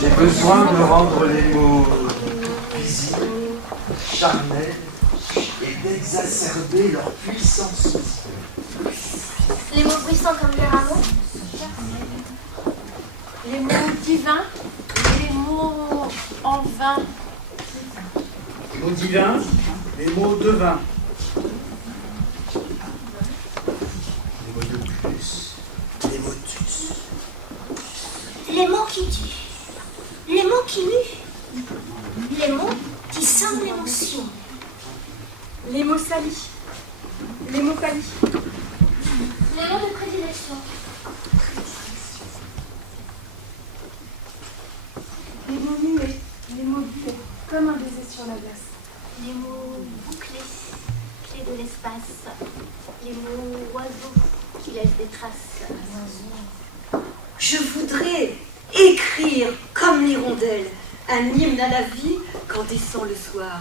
J'ai besoin de rendre les mots visibles, charnels et d'exacerber leur puissance. Les mots puissants comme des rameaux. Les mots divins, les mots en vain. Les mots divins, les mots devins. Les mots de plus, les motus. Les mots qui tuent. Les mots qui muent. Les mots qui semblent l'émotion. Les mots salis. Les mots palis. Les mots de prédilection. Les mots muets, les mots bués, comme un baiser sur la glace. Les mots bouclés, clés de l'espace. Les mots oiseaux qui laissent des traces. Je voudrais écrire comme l'hirondelle un hymne à la vie quand descend le soir.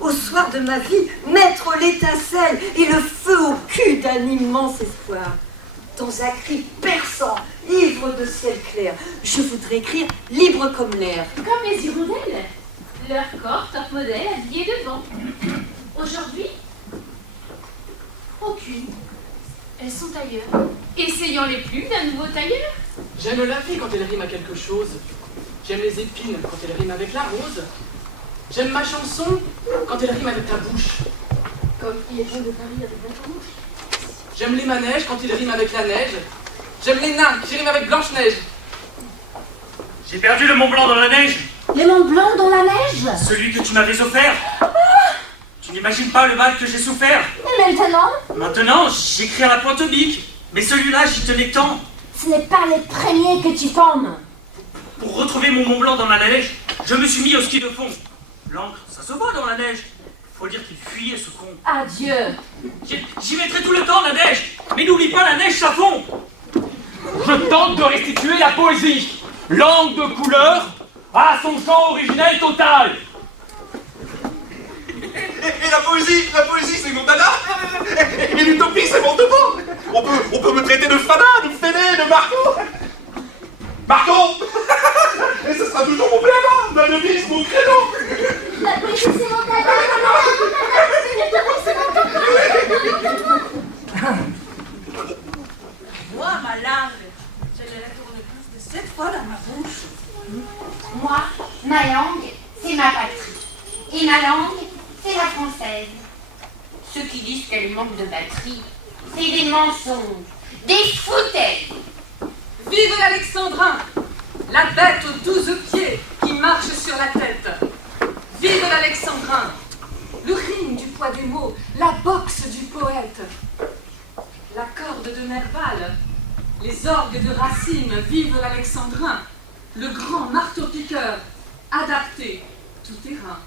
Au soir de ma vie, mettre l'étincelle et le feu au cul d'un immense espoir. Dans un cri perçant, ivre de ciel clair, je voudrais écrire libre comme l'air. Comme les hirondelles, leur corps top modèle habillé de vent. Aujourd'hui, aucune. Elles sont ailleurs, essayant les plumes d'un nouveau tailleur. J'aime la vie quand elle rime à quelque chose. J'aime les épines quand elle rime avec la rose. J'aime ma chanson quand elle rime avec ta bouche. Comme il est bon de Paris avec la mouche. J'aime les manèges quand ils riment avec la neige. J'aime les nains qui riment avec Blanche-Neige. J'ai perdu le Mont Blanc dans la neige. Les Mont Blanc dans la neige? Celui que tu m'avais offert. Tu n'imagines pas le mal que j'ai souffert. Et maintenant? Maintenant, j'écris à la pointe bique. Mais celui-là, j'y tenais tant. Ce n'est pas les premiers que tu formes. Pour retrouver mon Mont Blanc dans ma neige, je me suis mis au ski de fond. L'encre, ça se voit dans la neige. Faut dire qu'il fuyait ce con. Adieu. J'y mettrai tout le temps la neige. Mais n'oublie pas, la neige, ça fond. Je tente de restituer la poésie, langue de couleur, à son champ originel total. Et la poésie c'est mon dada. Et l'utopie c'est mon topo. On peut me traiter de fada, de fêlé, de marteau. Marteau. Et ce sera toujours mon plément, ma devise, mon créneau. La poésie, c'est mon dada. L'utopie, c'est mon topo. Moi, ma langue, je ne la tourne plus de 7 fois dans ma bouche. Moi, ma langue, c'est ma patrie. Et ma langue, c'est la française. Ceux qui disent qu'elle manque de batterie, c'est des mensonges, des foutaises. Vive l'Alexandrin, la bête aux 12 pieds qui marche sur la tête. Vive l'Alexandrin, le rime du poids des mots, la boxe du poète. La corde de Nerval, les orgues de Racine, vive l'Alexandrin, le grand marteau-piqueur, adapté, tout terrain.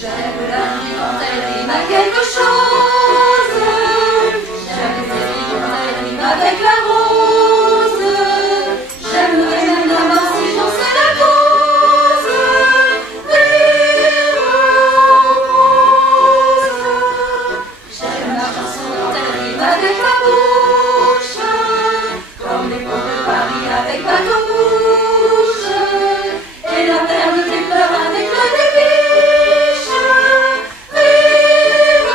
J'aime la vie quand elle rime à quelque chose. J'aime les esprits quand elle rime avec la rose. J'aimerais même la mort si j'en sais la cause. Vive rose. J'aime la chanson quand elle rime avec la bouche. Comme les ponts de Paris avec bateau-bouche. Et la perle des pleurs avec le débiche. Vive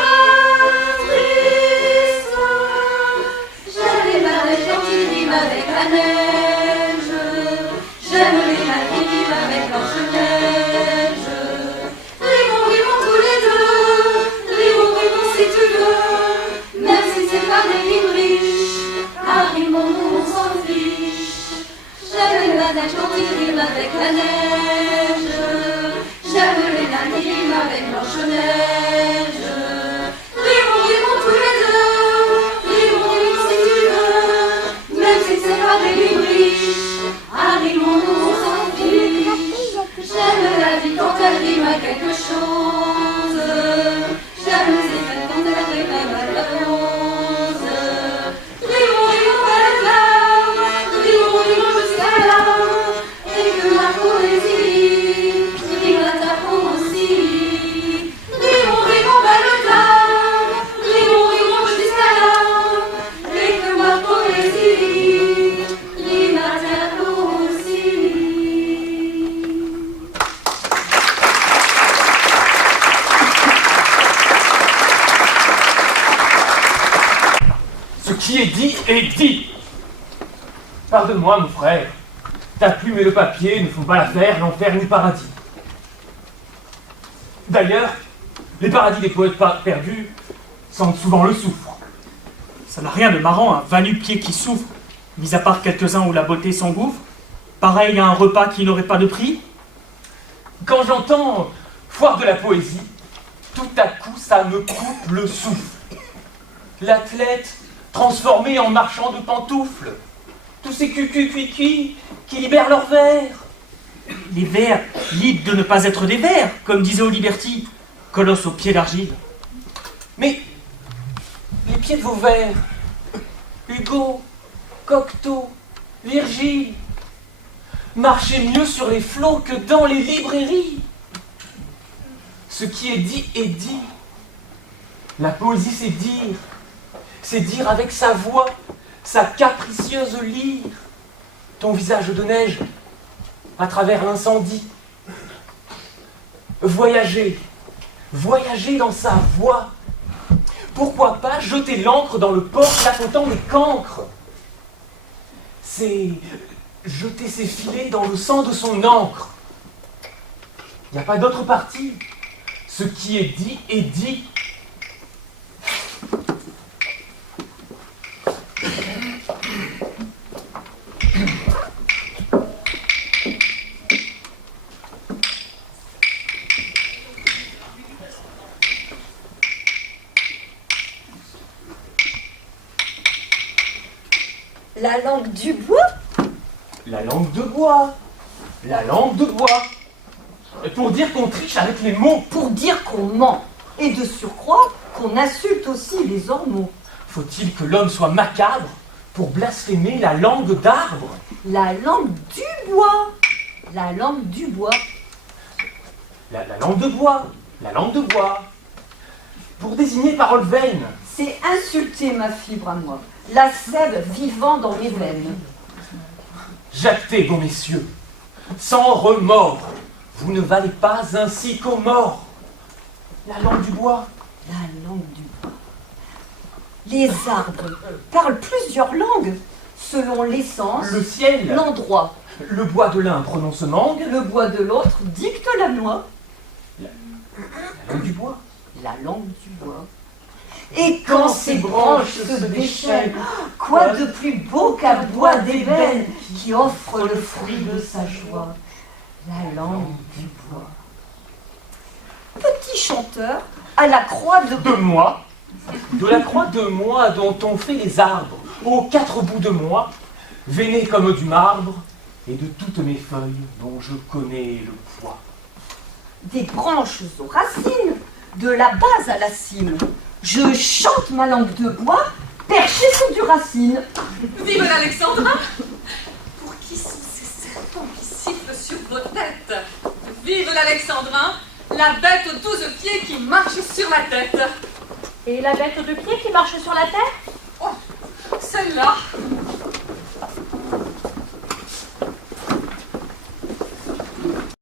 qui est dit est dit. Pardonne-moi, mon frère. Ta plume et le papier ne font pas l'affaire, l'enfer ni le paradis. D'ailleurs, les paradis des poètes perdus sentent souvent le soufre. Ça n'a rien de marrant, un va-nu-pied qui souffre, mis à part quelques-uns où la beauté s'engouffre. Pareil à un repas qui n'aurait pas de prix. Quand j'entends foire de la poésie, tout à coup ça me coupe le souffle. L'athlète transformé en marchand de pantoufles. Tous ces cucu-cuicui qui libèrent leurs vers. Les vers, libres de ne pas être des vers, comme disait Oliberti, colosse aux pieds d'argile. Mais les pieds de vos vers, Hugo, Cocteau, Virgile, marchaient mieux sur les flots que dans les librairies. Ce qui est dit. La poésie, c'est dire avec sa voix, sa capricieuse lyre, ton visage de neige à travers l'incendie. Voyager dans sa voix. Pourquoi pas jeter l'encre dans le port clapotant des cancres? C'est jeter ses filets dans le sang de son encre. Il n'y a pas d'autre partie. Ce qui est dit est dit. La langue du bois? La langue de bois. La langue de bois. Pour dire qu'on triche avec les mots. Pour dire qu'on ment. Et de surcroît, qu'on insulte aussi les ormeaux. Faut-il que l'homme soit macabre pour blasphémer la langue d'arbre? La langue du bois. La langue du bois. La langue de bois. La langue de bois. Pour désigner parole vaine. C'est insulter ma fibre à moi. La sève vivant dans mes veines. Jactez, beaux messieurs, sans remords. Vous ne valez pas ainsi qu'aux morts. La langue du bois. La langue du bois. Les arbres parlent plusieurs langues, selon l'essence, Le ciel. l'endroit. Le bois de l'un prononce mangue. Le bois de l'autre dicte la noix. La langue du bois. La langue du bois. Et quand ces branches se déchaînent, quoi de plus beau qu'un bois d'ébène qui offre le fruit de sa joie? La langue du bois. Petit chanteur, à la croix De moi. De la croix de moi dont on fait les arbres, aux quatre bouts de moi, veiné comme du marbre, et de toutes mes feuilles dont je connais le poids. des branches aux racines, de la base à la cime. Je chante ma langue de bois, perchée sur du racine. Vive l'Alexandrin! Pour qui sont ces serpents qui sifflent sur vos têtes? Vive l'Alexandrin, la bête aux 12 pieds qui marche sur la tête! Et la bête aux 2 pieds qui marche sur la terre?